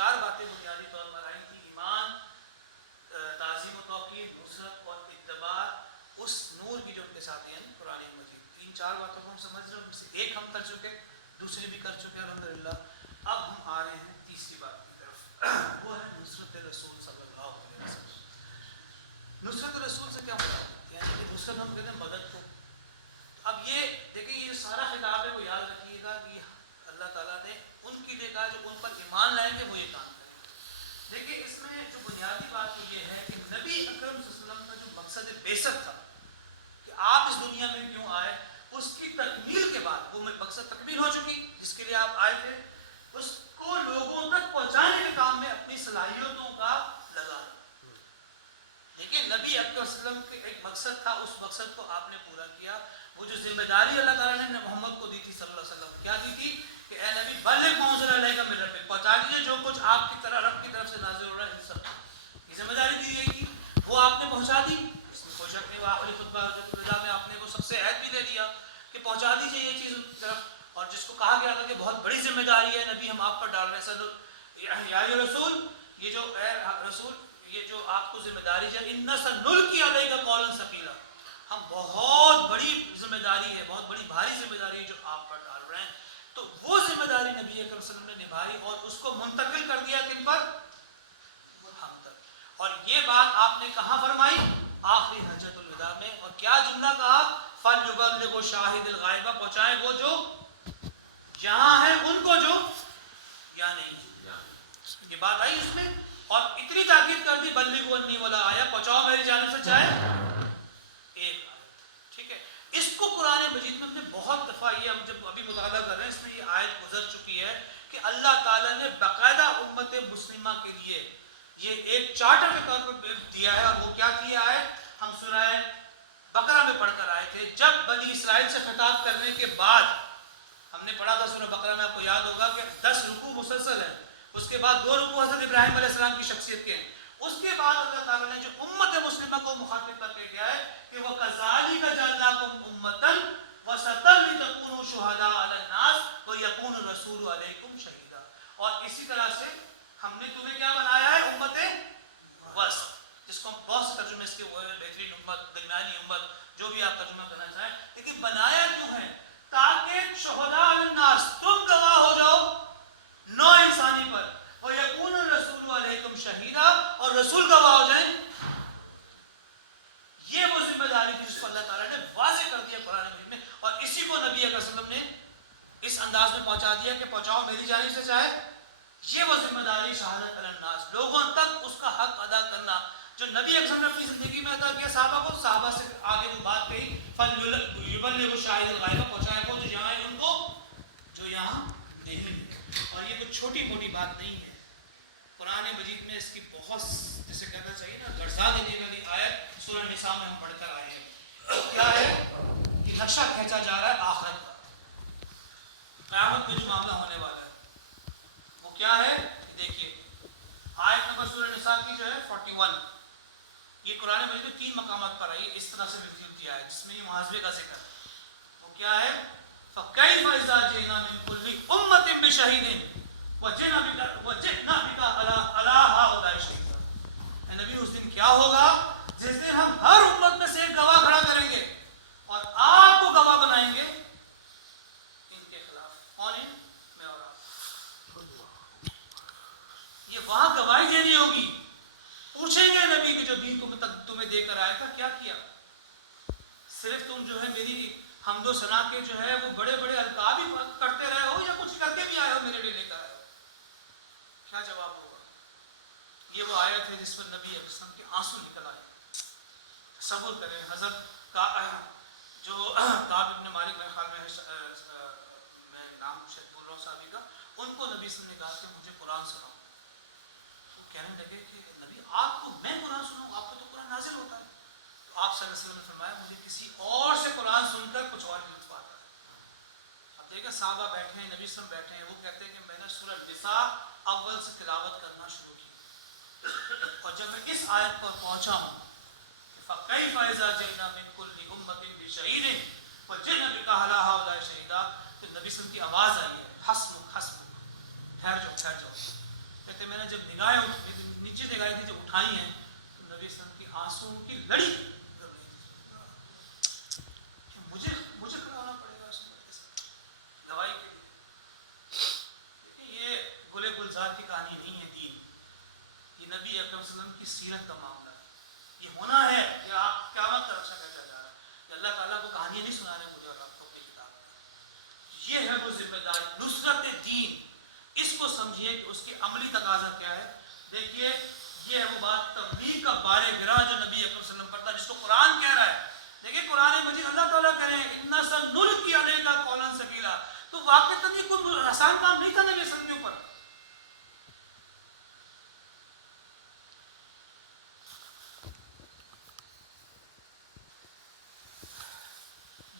4 باتیں بنیادی طور پر آئی تھی: ایمان، تعظیم و توقیر، نصرت اور اتباع اس نور کی جو ان کے ساتھ ہیں قرآن مجید. 3-4 باتوں کو ہم سمجھ رہے ہیں، ان سے ایک ہم کر چکے، دوسری بھی کر چکے الحمدللہ. اب ہم آ رہے ہیں تیسری بات کی طرف، وہ ہے نصرت رسول صلی اللہ علیہ وسلم. نصرت رسول سے کیا مراد؟ یعنی کہ نصرت ہم کہتے ہیں مدد کو. اب یہ دیکھیں، یہ سارا خطاب ہے، وہ یاد رکھیے گا کہ اللہ تعالیٰ نے ان کے لیے کہا جو ان پر ایمان لائیں گے وہ یہ کام کریں گے. دیکھیں اس میں جو بنیادی بات یہ ہے کہ نبی اکرم صلی اللہ علیہ وسلم کا جو مقصد بعثت تھا کہ آپ اس دنیا میں کیوں آئے، اس کی تکمیل کے بعد وہ مقصد تکمیل ہو چکی جس کے لیے آپ آئے تھے، اس کو لوگوں تک پہنچانے کے کام میں اپنی صلاحیتوں کا لگانا. لیکن نبی اکرم صلی اللہ علیہ وسلم کے ایک مقصد تھا، اس مقصد کو آپ نے پورا کیا. وہ جو ذمہ داری اللہ تعالیٰ نے محمد کو دی تھی صلی اللہ علیہ وسلم، کیا دی تھی کہ اے نبی بلغ ما انزل الیک من ربک، پہنچا دیجیے جو کچھ آپ کی طرح رب کی طرف سے نازل ہو رہا ہے. ان سب کی ذمہ داری دی گئی تھی، وہ آپ نے پہنچا دی، اس میں کوئی شک نہیں. وہ آخری خطبہ حجۃ الوداع میں آپ نے وہ سب سے عہد بھی لے لیا کہ پہنچا دیجیے یہ چیز ان کی طرف. اور جس کو کہا گیا تھا کہ بہت بڑی ذمہ داری ہے نبی ہم آپ پر ڈال رہے ہیں، یا رسول، یہ جو اے رسول، یہ جو آپ کو ذمہ داری ہے، ان سنلقی علیک قولا ثقیلا، ہم بہت بڑی ذمہ داری ہے، بہت بڑی بھاری ذمہ داری ہے جو آپ پر ڈال رہے ہیں. تو وہ ذمہ داری نبی اکرم صلی اللہ علیہ وسلم نے نبھائی اور اس کو منتقل کر دیا کن پر؟ ہم تک. اور یہ بات آپ نے کہاں فرمائی؟ آخری حجۃ الوداع میں. اور کیا جملہ کہا؟ فَلْيُبَلِّغْ شَاهِدِ الْغَائِبَ، پہنچائیں وہ جو یہاں ہیں ان کو جو یا نہیں. یہ بات آئی اس میں، اور اتنی تاکید کر دی بلغوا عنی ولا آیا، پہنچاؤ میری جانب سے چاہے ایک آیت. ٹھیک ہے، اس کو قرآن مجید میں ہم نے بہت دفعہ، یہ ہم جب ابھی مطالعہ کر رہے ہیں اس میں یہ آیت گزر چکی ہے کہ اللہ تعالیٰ نے باقاعدہ امت مسلمہ کے لیے یہ ایک چارٹر کے طور پر دیا ہے. اور وہ کیا کیا ہے؟ ہم سورہ بقرہ میں پڑھ کر آئے تھے. جب بنی اسرائیل سے خطاب کرنے کے بعد ہم نے پڑھا تھا سورہ بقرہ میں، آپ کو یاد ہوگا کہ 10 رکوع مسلسل ہیں، اس کے بعد 2 رکوع حضرت ابراہیم علیہ السلام کی شخصیت کے ہیں. اس کے بعد اللہ تعالیٰ نے جو امت مسلمہ کو مخاطب کر کے کیا ہے کہ وَكَذَلِكَ جَعَلْنَاكُمْ أُمَّةً وَسَطًا لِتَكُونُوا شُهَدَاءَ عَلَى النَّاسِ وَيَكُونَ الرَّسُولُ عَلَيْكُمْ شَهِيدًا. اور اسی طرح سے ہم نے تمہیں کیا بنایا ہے؟ امت وسط، جس کو ہم بہت سے ترجمے اس کے وہ بہترین امت، درمیانی امت، جو بھی آپ ترجمہ کرنا چاہیں. لیکن بنایا کیوں ہے؟ تاکہ شہداء علی الناس، تم گواہ ہو جاؤ نو انسانی پر، وَيَكُونُ الرَّسُولُ عَلَيْكُمْ شَهِيدًا، اور رسول گواہ ہو جائیں. یہ وہ ذمہ داری تھی جس کو اللہ تعالیٰ نے واضح کر دیا قرآن مجید میں، اور اسی کو نبی اکرم صلی اللہ علیہ وسلم نے اس انداز میں پہنچا دیا کہ پہنچاؤ میری جانب سے چاہے. یہ وہ ذمہ داری شہادت علی الناس، لوگوں تک اس کا حق ادا کرنا جو نبی اکرم صلی اللہ علیہ وسلم نے اپنی زندگی میں ادا کیا صحابہ کو. صحابہ سے آگے وہ بات کہی فَلْيُبَلِّغْ شَاهِدَ الْغَائِبَ، پہنچائیں وہ جو یہاں ہیں ان کو جو یہاں نہیں ہے. اور یہ کوئی چھوٹی موٹی بات نہیں ہے، قرآن مجید میں اس کی بہت، جسے کہنا چاہیے نا، گرزا دینے والی آیت سورہ نساء میں ہم پڑھ کر آئے ہیں. کیا ہے کہ نقشہ کھینچا جا رہا ہے آخرت کا، قیامت میں جو معاملہ ہونے والا ہے وہ کیا ہے. دیکھیے آیت نمبر سورہ نساء کی جو ہے 41، یہ قرآن مجید میں 3 مقامات پر آئی اس طرح سے ملتی ہوتی ہے جس میں یہ محاسبے کا ذکر ہے. وہ کیا ہے؟ فَكَيْفَ إِذَا جِئْنَا مِن كُلِّ أُمَّةٍ بِشَهِيدٍ وَجِئْنَا بِكَ عَلَىٰ هَٰؤُلَاءِ شَهِيدًا. اے نبی اس دن کیا ہوگا جس دن ہم ہر امت میں سے ایک گواہ کھڑا کریں گے اور آپ کو گواہ بنائیں گے ان کے خلاف. کون ہے؟ میں اور آپ. یہ وہاں گواہی دینی ہوگی. پوچھیں گے نبی کہ جو دین تمہیں دے کر آیا تھا کیا کیا؟ صرف تم جو ہے میری حمد و ثنا کے جو ہے وہ بڑے بڑے القاب ہی کرتے رہے ہو یا کچھ کر کے بھی آئے ہو میرے لیے لے کر آئے ہو؟ کیا جواب ہوگا؟ یہ وہ آیت ہے جس پر نبی علیہ السلام کے آنسو نکل آئے. تصور کریں حضرت جو کعب ابن مالک میرے خیال میں نام شاید بول رہا ہوں صحابی کا، ان کو نبی صلی اللہ علیہ وسلم نے کہا کہ مجھے قرآن سناؤ. تو کہنے لگے کہ نبی آپ کو میں قرآن سناؤں؟ آپ کو تو قرآن نازل ہوتا ہے. تو آپ صلی اللہ علیہ وسلم نے فرمایا مجھے کسی اور سے قرآن سن کر کچھ اور لطف آتا ہے. اب دیکھیں صحابہ بیٹھے ہیں، نبی صلی اللہ علیہ وسلم بیٹھے ہیں، وہ کہتے ہیں کہ میں نے سورہ نساء اول سے تلاوت کرنا شروع کی، اور جب میں اس آیت پر پہنچا ہوں فَكَيْفَ إِذَا جِئْنَا مِن كُلِّ أُمَّةٍ بِشَهِيدٍ وَجِئْنَا بِكَ عَلَىٰ هَٰؤُلَاءِ شَهِيدًا. تو نبی صلی اللہ علیہ وسلم کی آواز آئی ہے حسبک حسبک، ٹھہر جاؤ ٹھہر جاؤ. کہتے میں نے جب نگاہیں نیچے نگاہیں تھی جب اٹھائی ہیں تو نبی صلی اللہ علیہ وسلم کی آنسو کی لڑی مجھے کھڑا ہونا پڑے گا دوائی کے لیے. یہ گلے گلزار کی کہانی نہیں ہے دین. یہ نبی اکرم صلی اللہ علیہ وسلم کی سیرت کا معاملہ ہے. یہ ہونا ہے. یہ آپ قیامت کا رکشا کہتا جا رہا ہے کہ اللہ تعالیٰ کو کہانی نہیں سنا رہے مجھے اور آپ کو اپنی کتاب میں. یہ ہے وہ ذمہ داری نصرت دین. اس کو سمجھیے کہ اس کی عملی تقاضا کیا ہے. دیکھیے یہ ہے وہ بات تبلیغ کا بار گرا جو نبی اکرم صلی اللہ علیہ وسلم کرتا جس کو قرآن کہہ رہا ہے. دیکھیے قرآن مجید اللہ تعالیٰ کہہ رہے ہیں اتنا سا نلقی علیک قولا ثقیلا. تو واقعتاً یہ کوئی آسان کام نہیں تھا نبی صلی اللہ علیہ وسلم کے اوپر.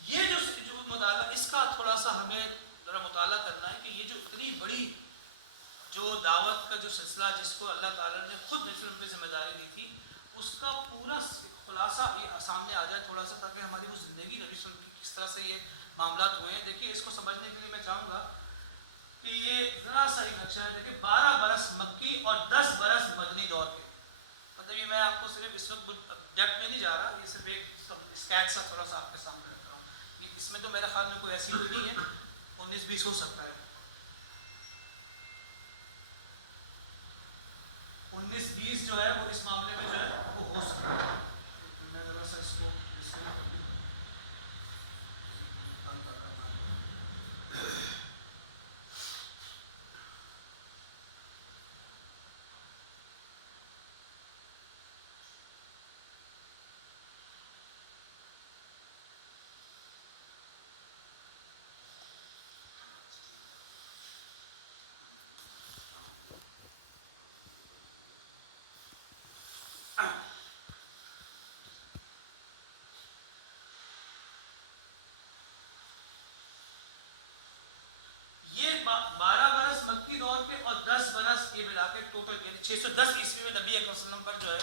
یہ جو مطالعہ اس کا تھوڑا سا ہمیں ذرا مطالعہ کرنا ہے کہ یہ جو اتنی بڑی جو دعوت کا جو سلسلہ جس کو اللہ تعالیٰ نے خود نبی صلی اللہ علیہ وسلم پہ ذمہ داری دی تھی اس کا پورا خلاصہ سامنے آ جائے تھوڑا سا تاکہ ہماری وہ زندگی نبی صلی اللہ علیہ وسلم کی کس طرح سے یہ معاملات ہوئے ہیں. دیکھیے اس کو سمجھنے کے لیے میں چاہوں گا کہ یہ ذرا سا ایک نقشہ ہے. دیکھیے 12 برس مکی اور 10 برس مدنی دور کے. مطلب یہ میں آپ کو صرف اس وقت ڈیپتھ میں نہیں جا رہا. یہ صرف ایک اسکیچ سا تھوڑا سا آپ کے سامنے رکھ رہا ہوں. اس میں تو میرے خیال میں کوئی ایسی کوئی نہیں ہے. 19-20 ہو سکتا ہے. 19-20 جو ہے وہ اس معاملے میں جو ہے وہ ہو سکتا ہے. میں ذرا سا اس کو یہ 12 برس مکی دور کے اور 10 برس یہ ملا کے ٹوٹل یعنی 610 عیسوی میں نبی اکرم صلی اللہ علیہ وسلم پر جو ہے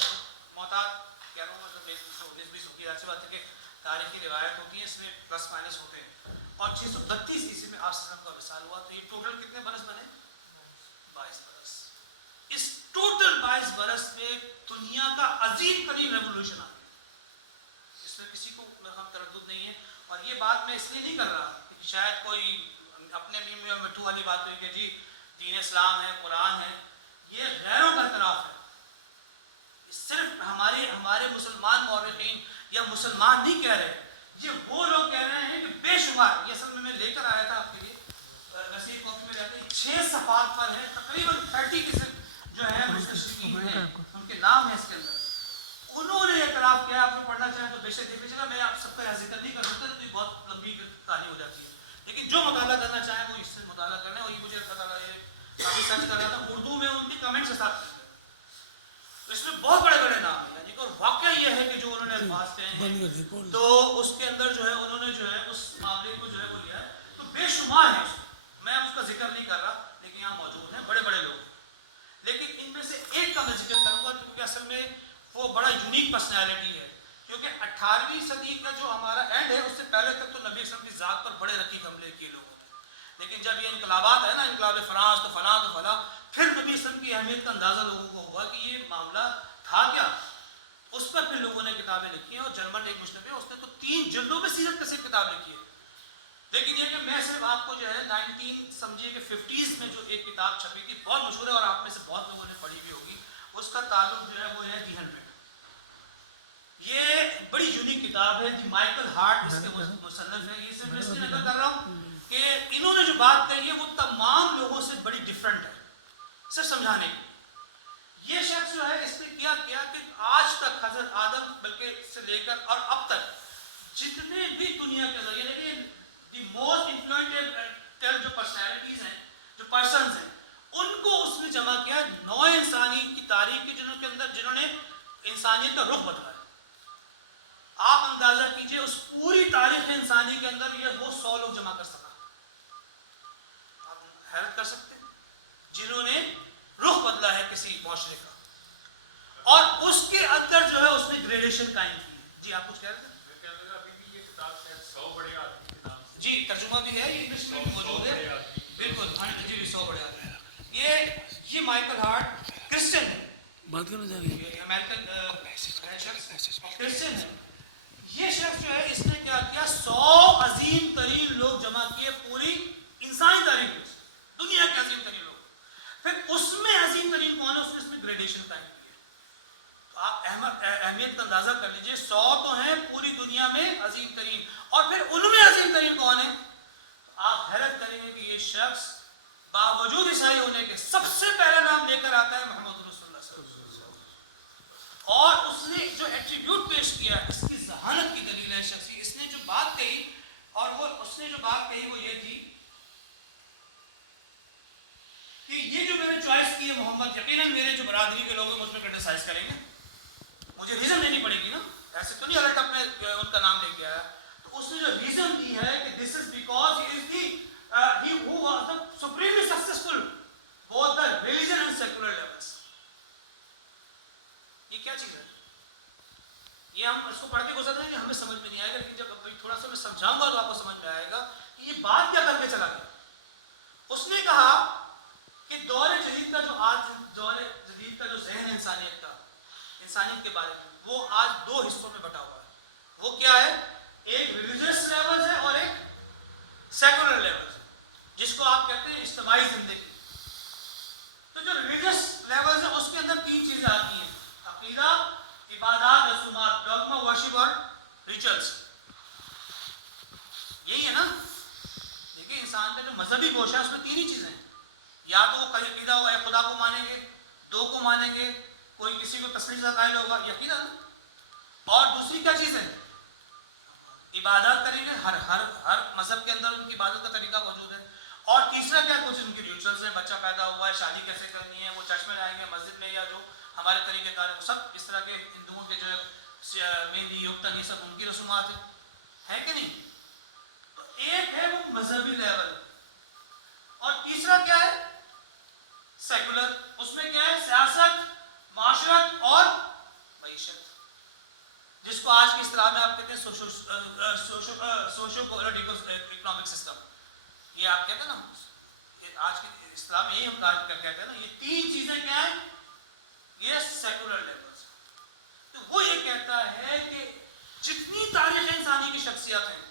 معتاد کہہ رہا ہوں مطلب 19-20 ہوگی. ایسی بات ہے کہ تاریخی روایت ہوتی ہے اس میں پلس مائنس ہوتے ہیں. اور 632 عیسوی میں آپ صلی اللہ علیہ وسلم کا وصال ہوا. تو یہ ٹوٹل کتنے برس بنے؟ 22 برس. اس ٹوٹل 22 برس میں دنیا کا عظیم ترین ریولوشن آ گیا. اس میں کسی کو تردد نہیں ہے. اور یہ بات میں اس لیے نہیں کر رہا کہ شاید کوئی اپنے میں مٹھو والی بات ہوئی کہ جی دین اسلام ہے قرآن ہے. یہ غیروں کا اعتراف ہے. صرف ہمارے مسلمان مورخین یا مسلمان نہیں کہہ رہے. یہ وہ لوگ کہہ رہے ہیں کہ بے شمار. یہ اصل میں لے کر آیا تھا آپ کے لیے نصیب کاپی میں رہتے ہیں 6 صفحات پر ہے. تقریباً 30 قسم جو ہے مستشرقین ہیں ان کے نام ہیں اس کے اندر. انہوں نے اعتراف کیا. آپ کو پڑھنا چاہیں تو بے شک دیکھ لیجیے گا. میں آپ سب کا ذکر نہیں کر سکتا تو یہ بہت لمبی کہانی ہو جاتی ہے. لیکن جو مطالعہ کرنا چاہیں وہ اس سے مطالعہ کریں. اور یہ مجھے اللہ تعالیٰ یہ کافی سرچ کر رہا تھا اردو میں ان کے کمنٹس کے ساتھ. تو اس میں بہت بڑے بڑے نام ہیں. یعنی اور واقعہ یہ ہے کہ جو انہوں نے الفاظ کہے ہیں تو اس کے اندر جو ہے انہوں نے جو ہے اس معاملے کو جو ہے وہ لیا ہے. تو بے شمار ہے. میں اس کا ذکر نہیں کر رہا لیکن یہاں موجود ہیں بڑے بڑے لوگ. لیکن ان میں سے ایک کا میں ذکر کروں گا کیونکہ اصل میں وہ بڑا یونیک پرسنالٹی ہے. کیونکہ 18ویں صدی کا جو ہمارا اینڈ ہے اس سے پہلے تک تو نبی صلی اللہ علیہ وسلم کی ذات پر بڑے رقیق حملے کیے لوگوں نے. لیکن جب یہ انقلابات ہے نا انقلاب فرانس تو فلاں تو فلاں پھر نبی صلی اللہ علیہ وسلم کی اہمیت کا اندازہ لوگوں کو ہوا کہ یہ معاملہ تھا کیا. اس پر پھر لوگوں نے کتابیں لکھی ہیں. اور جرمن ایک مصنف ہے اس نے تو 3 جلدوں میں سیرت سے کتاب لکھی ہے. لیکن یہ کہ میں صرف آپ کو جو ہے 19 سمجھیے کہ 50s میں جو ایک کتاب چھپی تھی بہت مشہور ہے اور آپ میں سے بہت لوگوں نے پڑھی بھی ہوگی. اس کا تعلق جو ہے وہ ہے دی 100. یہ بڑی یونیک کتاب ہے. دی مائیکل ہارٹ اس کے مصنف ہیں. یہ صرف میں اس لیے نقل کر رہا ہوں کہ انہوں نے جو بات کہی ہے وہ تمام لوگوں سے بڑی ڈفرینٹ ہے. صرف سمجھانے کی یہ شخص جو ہے اس نے کیا کہ آج تک حضرت آدم بلکہ سے لے کر اور اب تک جتنے بھی دنیا کے ذریعے لیکن دی موسٹ انفلوئنٹل جو پرسنالٹیز ہیں جو پرسنز ہیں ان کو اس نے جمع کیا نوع انسانی کی تاریخ کے جنہوں نے انسانیت کا رخ بدلا ہے. آپ اندازہ کیجئے اس پوری تاریخ انسانی کے اندر یہ وہ 100 لوگ جمع کر سکا. آپ حیرت کر سکتے ہیں جنہوں نے رخ بدلا ہے کسی معاشرے کا. اور اس کے اندر جو ہے اس نے گریڈیشن قائم کی ہے. جی آپ کچھ کہہ رہے تھے؟ جی ترجمہ بھی ہے یہ انگلش میں موجود ہے بالکل. جی 100 بڑے آدمی. یہ مائیکل ہارٹ کرسچن ہے, بات کرنا چاہ رہی ہے, امریکن کرسچن ہے. یہ شخص جو ہے اس نے کیا کیا, 100 عظیم ترین لوگ جمع کیے پوری انسانی تاریخ میں, دنیا کے عظیم ترین لوگ. پھر اس میں عظیم ترین کون ہے, اس نے اس میں گریڈیشن قائم کی ہے. تو آپ اہمیت کا اندازہ کر لیجئے, 100 تو ہیں پوری دنیا میں عظیم ترین, اور پھر ان میں عظیم ترین کون ہے. آپ حیرت کریں گے کہ یہ شخص باوجود عیسائی ہونے کے سب سے پہلا نام لے کر آتا ہے محمد رسول اللہ صلی اللہ علیہ وسلم. اور اس نے جو ایٹریبیوٹ پیش کیا, اس کی ذہانت کی دلیل ہے شخصی. اس نے جو بات کہی, اور وہ اس نے جو بات کہی وہ یہ تھی کہ یہ جو میں نے چوائس کی ہے محمد, یقیناً میرے جو برادری کے لوگ ہیں مجھ پہ کرٹیسائز کریں گے, مجھے ریزن دینی پڑے گی نا, ایسے تو نہیں الٹ اپنے ان کا نام لے کے آیا. تو اس نے جو ریزن دی ہے کہ this is because he is the he who was the supremely successful both the religion and secular levels. یہ کیا چیز ہے, یہ ہم اس کو پڑھ کے گزر رہے ہیں, ہمیں سمجھ میں نہیں آئے گا, لیکن جب تھوڑا سا میں سمجھاؤں گا تو آپ کو سمجھ میں آئے گا کہ یہ بات کیا کر کے چلا گیا. اس نے کہا کہ دور جدید کا جو آج دور جدید کا جو ذہن ہے انسانیت کا, انسانیت کے بارے میں, وہ آج 2 حصوں میں بٹا ہوا ہے. وہ کیا ہے, ایک ریلیجیس لیول ہے اور ایک سیکولر لیول ہے, جس کو آپ کہتے ہیں اجتماعی زندگی. تو جو ریلیجیس لیول ہے اس کے اندر 3 چیزیں آتی ہیں, عقیدہ, عبادات, رسومات, ڈوگما, ورشپ اور ریچولز. یہی ہے نا. دیکھیے انسان کا جو مذہبی گوشہ ہے اس میں 3 ہی چیزیں ہیں. یا تو وہ عقیدہ ہوگا, ایک خدا کو مانیں گے, 2 کو مانیں گے, کوئی کسی کو تسلیم کا قائل ہوگا, یہ عقیدہ نا. اور دوسری کیا چیز ہے, عبادات کریں گے. ہر مذہب کے اندر ان کی عبادت کا طریقہ موجود ہے. اور تیسرا کیا, کچھ ان کی ریچولز ہیں, بچہ پیدا ہوا ہے, شادی کیسے کرنی ہے, وہ چرچ میں جائیں گے, مسجد میں, یا جو ہمارے طریقے کار ہیں وہ سب اس طرح کے ہندوؤں کے جو ہے مہندی, یوگتن, یہ سب ان کی رسومات ہیں, ہے کہ نہیں. تو ایک ہے وہ مذہبی لیول, اور تیسرا کیا ہے سیکولر. اس میں کیا ہے, سیاست, معاشرت اور معیشت, جس کو آج کی اصطلاح میں آپ کہتے ہیں سوشو پولیٹیکل اکنامک سسٹم. یہ آپ کہتے ہیں نا, آج کی اصطلاح میں یہی ہم کہتے ہیں نا. یہ 3 چیزیں کیا ہیں, یہ سیکولر لیولز. تو وہ یہ کہتا ہے کہ جتنی تاریخ انسانی کی شخصیت ہیں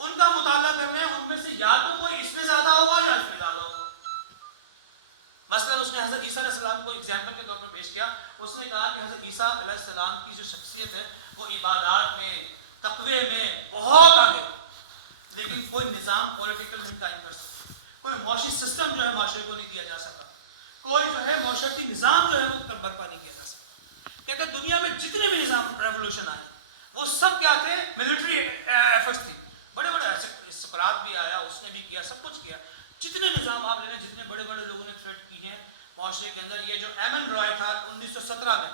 ان کا مطالعہ کرنا ہے, ان میں سے یا تو کوئی اس میں زیادہ ہوگا یا اس میں زیادہ ہوگا. مثلا اس نے حضرت عیسیٰ علیہ السلام کو ایگزامپل کے طور پر پیش کیا. اس نے کہا کہ حضرت عیسیٰ علیہ السلام کی جو شخصیت ہے وہ عبادات میں, تقوی میں بہت آگے, لیکن کوئی نظام پولیٹیکل نہیں قائم کر سکتا, کوئی معاشی سسٹم جو ہے معاشرے کو نہیں دیا جا سکا, کوئی جو ہے معاشرتی نظام جو ہے وہ برپا نہیں کیا جا سکتا. کہتے ہیں دنیا میں جتنے بھی نظام ریولوشن آئے وہ سب کیا تھے, ملٹری ایفرٹس تھی. بڑے بڑے سقراط بھی آیا, اس نے بھی کیا, سب کچھ کیا. جتنے نظام آپ لے لیں, جتنے بڑے بڑے لوگوں نے تھریٹ کی ہیں معاشرے کے اندر. یہ جو ایمن رائے تھا 1917 میں,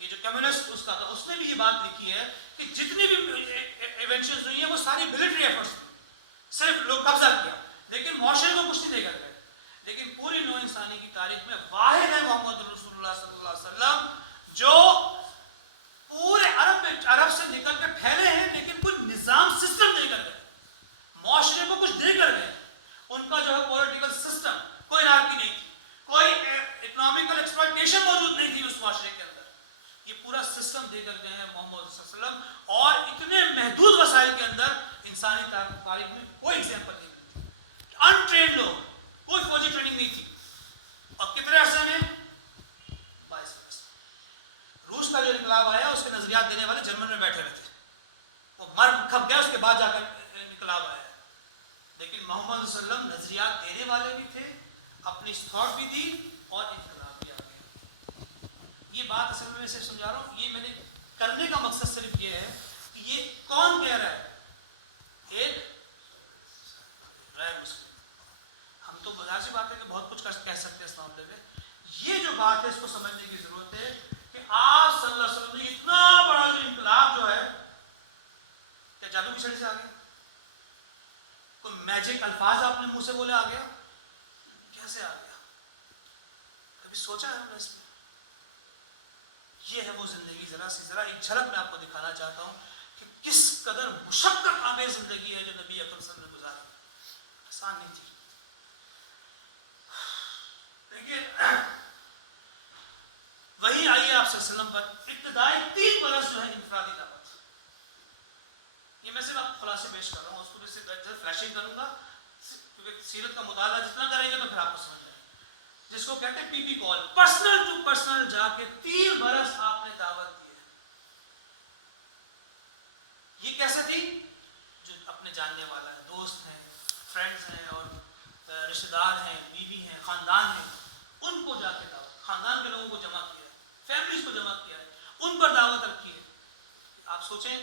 یہ جو کمیونسٹ اس کا تھا, اس نے بھی یہ بات لکھی ہے کہ جتنی بھی ایونشنز ہوئی ہیں وہ ساری ملٹری ایفرٹس تھیں. صرف لوگ قبضہ کیا لیکن معاشرے کو کچھ نہیں دے کر گئے. لیکن پوری نوع انسانی کی تاریخ میں واحد ہے محمد رسول اللہ صلی اللہ علیہ وسلم, جو پورے عرب سے نکل کے پھیلے ہیں لیکن کوئی نظام سسٹم دے کر گئے, معاشرے کو کچھ دے کر گئے. ان کا جو ہے پولیٹیکل سسٹم کوئی راکی نہیں تھی, کوئی اکنامیکل ایکسپلائٹیشن موجود نہیں تھی اس معاشرے کے اندر. یہ پورا سسٹم دے کر گئے ہیں محمد صلی اللہ علیہ وسلم, اور اتنے محدود وسائل کے اندر انسانی تاریخ میں کوئی ایگزامپل نہیں تھی. انٹرینڈ لوگ, کوئی فوجی ٹریننگ نہیں تھی, اور کتنے عرصے میں 22 برس. روس کا جو انقلاب آیا اس کے نظریات دینے والے جرمن میں بیٹھے ہوئے تھے, وہ مر کھپ گیا, اس کے بعد جا کر انقلاب آیا. لیکن محمد صلی اللہ علیہ وسلم نظریات دینے والے بھی تھے, اپنی تھاٹ بھی دی, اور انقلاب بھی آ گیا. یہ بات اصل میں صرف سمجھا رہا ہوں, یہ میں نے کرنے کا مقصد صرف یہ ہے کہ یہ کون کہہ رہا ہے, ایک غیر مسلم. ہم تو بظاہر سی بات ہے کہ بہت کچھ کہہ سکتے ہیں اس معاملے میں. یہ جو بات ہے اس کو سمجھنے کی ضرورت ہے کہ آپ صلی اللہ علیہ وسلم نے اتنا بڑا جو انقلاب جو ہے, کیا جادو کی چھڑی سے آ گیا, کوئی میجک الفاظ آپ نے منہ سے بولے آ گیا, کیسے آ گیا, کبھی سوچا ہے ہم نے اس میں؟ یہ ہے وہ زندگی. ذرا ایک جھلک میں آپ کو دکھانا چاہتا ہوں کہ کس قدر مشقت آمیز زندگی ہے جو نبی اکرم صلی اللہ علیہ وسلم نے گزاری. آسان نہیں تھی. دیکھیے صلی اللہ علیہ وسلم پر ابتدائی 3 برس جو ہے انفرادی دعوت. یہ میں صرف آپ خلاصے پیش کر رہا ہوں, اس کو بھی صرف فلیشنگ کروں گا کیونکہ سیرت کا مطالعہ جتنا کریں گے تو پھر آپ کو سمجھ جائیں گے. جس کو کہتے ہیں پی پی کال, پرسنل ٹو پرسنل جا کے 3 برس آپ نے دعوت دی ہے. یہ کیسے تھی؟ جو اپنے جاننے والا ہے, دوست ہیں, فرینڈز ہیں اور رشتہ دار ہیں, بیوی ہیں, خاندان ہیں, ان کو جا کے دعوت, خاندان کے لوگوں کو جمع کیا ہے, فیملیز کو جمع کیا ہے, ان پر دعوت رکھی ہے. آپ سوچیں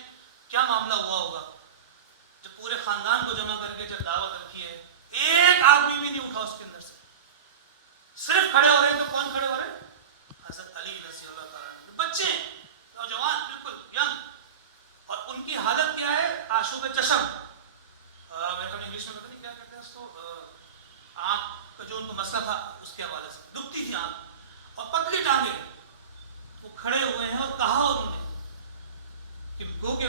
کیا معاملہ ہوا ہوگا جب پورے خاندان کو جمع کر کے جب دعوت رکھی ہے, ایک آدمی بھی نہیں اٹھا اس کے اندر سے, صرف کھڑے ہو رہے ہیں. تو کون کھڑے ہو رہے ہیں؟ حضرت علی رضی اللہ تعالیٰ عنہ, بچے نوجوان بالکل ینگ, اور ان کی حالت کیا ہے؟ آشوب چشم, میرے کو انگلش میں پتہ نہیں کیا کہتے ہیں اس کو, آنکھ کا جو ان کو مسئلہ تھا اس کے حوالے سے دکھتی تھی آنکھ, اور پتلی ٹانگیں. وہ کھڑے ہوئے ہیں اور کہا انہوں نے کہ گو کہ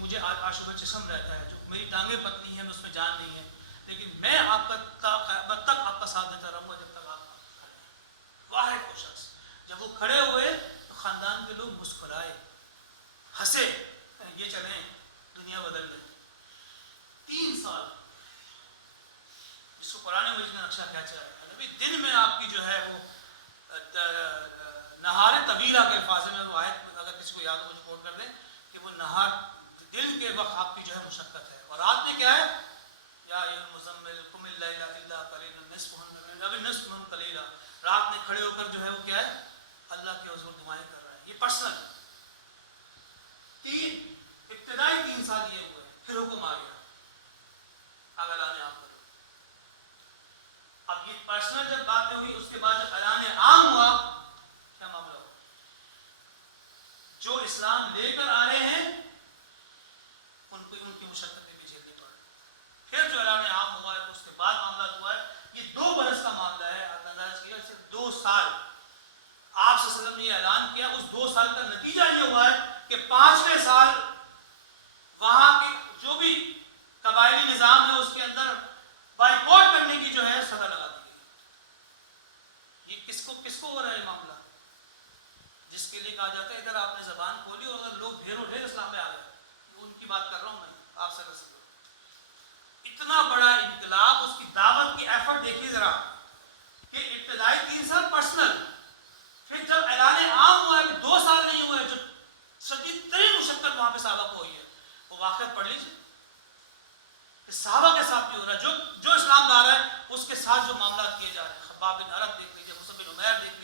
مجھے آشوب چشم رہتا ہے, جو میری ٹانگیں پتلی ہیں, میں اس میں جان نہیں ہے, لیکن میں آپ کا قیامت تک آپ کا ساتھ دیتا رہوں گا جب تک آپ کھڑے ہیں. واحد وہ شخص جب وہ کھڑے ہوئے تو خاندان کے لوگ مسکرائے, ہنسے, یہ چلیں دنیا بدل گئی. 3 سال جس کو قرآن مجید نے نقشہ کھینچا ہے. ابھی دن میں آپ کی جو ہے وہ نہار طویلہ کے الفاظ میں وہ آیت اگر کسی کو یاد ہو مجھے کوٹ کر دیں کہ وہ نہار دن کے وقت آپ کی جو ہے مشقت ہے, اور رات میں کیا ہے؟ یا المزمل قم اللیل الا قلیلا نصفہ قلیلا, رات میں کھڑے ہو کر جو ہے وہ کیا ہے؟ اللہ کے حضور دعائیں کر رہے ہیں. یہ پرسنل 3 ابتدائی 3 سال یہ ہوئے, پھر حکم آ گیا اگر اعلان عام کرو. اب یہ پرسنل جب باتیں ہوئی, اس کے بعد جب اعلان عام ہوا, کیا معاملہ ہوا؟ جو اسلام لے کر آ رہے ہیں ان کی مشقتیں بھی جھیلنی پڑ رہی. پھر جو اعلان عام ہوا ہے تو اس کے بعد معاملہ ہوا ہے. یہ 2 برس کا معاملہ ہے. آپ نے اندازہ کیا صرف 2 سال آپ صلی اللہ علیہ وسلم نے یہ اعلان کیا. اس 2 سال کا نتیجہ یہ ہوا ہے کہ 5ویں سال وہاں کے جو بھی قبائلی نظام ہے اس کے اندر بائیکاٹ کرنے کی جو ہے سزا لگا دی گئی. یہ کس کو ہو رہا ہے معاملہ؟ جس کے لیے کہا جاتا ہے ادھر آپ نے زبان کھولی اور اگر لوگ ڈھیروں ڈھیر اسلام میں آ گئے, ان کی بات کر رہا ہوں میں آپ سے. اتنا بڑا انقلاب, اس کی دعوت کی ایفرٹ دیکھیے ذرا کہ ابتدائی 3 سال پرسنل, پھر جب اعلان عام ہوا ہے کہ 2 سال نہیں ہوئے, جو شدید ترین مشقت وہاں پہ صحابہ کو ہوئی ہے, وہ واقعہ پڑھ لیجیے کہ صحابہ کے ساتھ بھی ہو رہا ہے. جو اسلام لا رہا ہے اس کے ساتھ جو معاملات کیے جا رہے ہیں, خباب بن عرب دیکھ لیجیے, مصعب بن عمیر دیکھ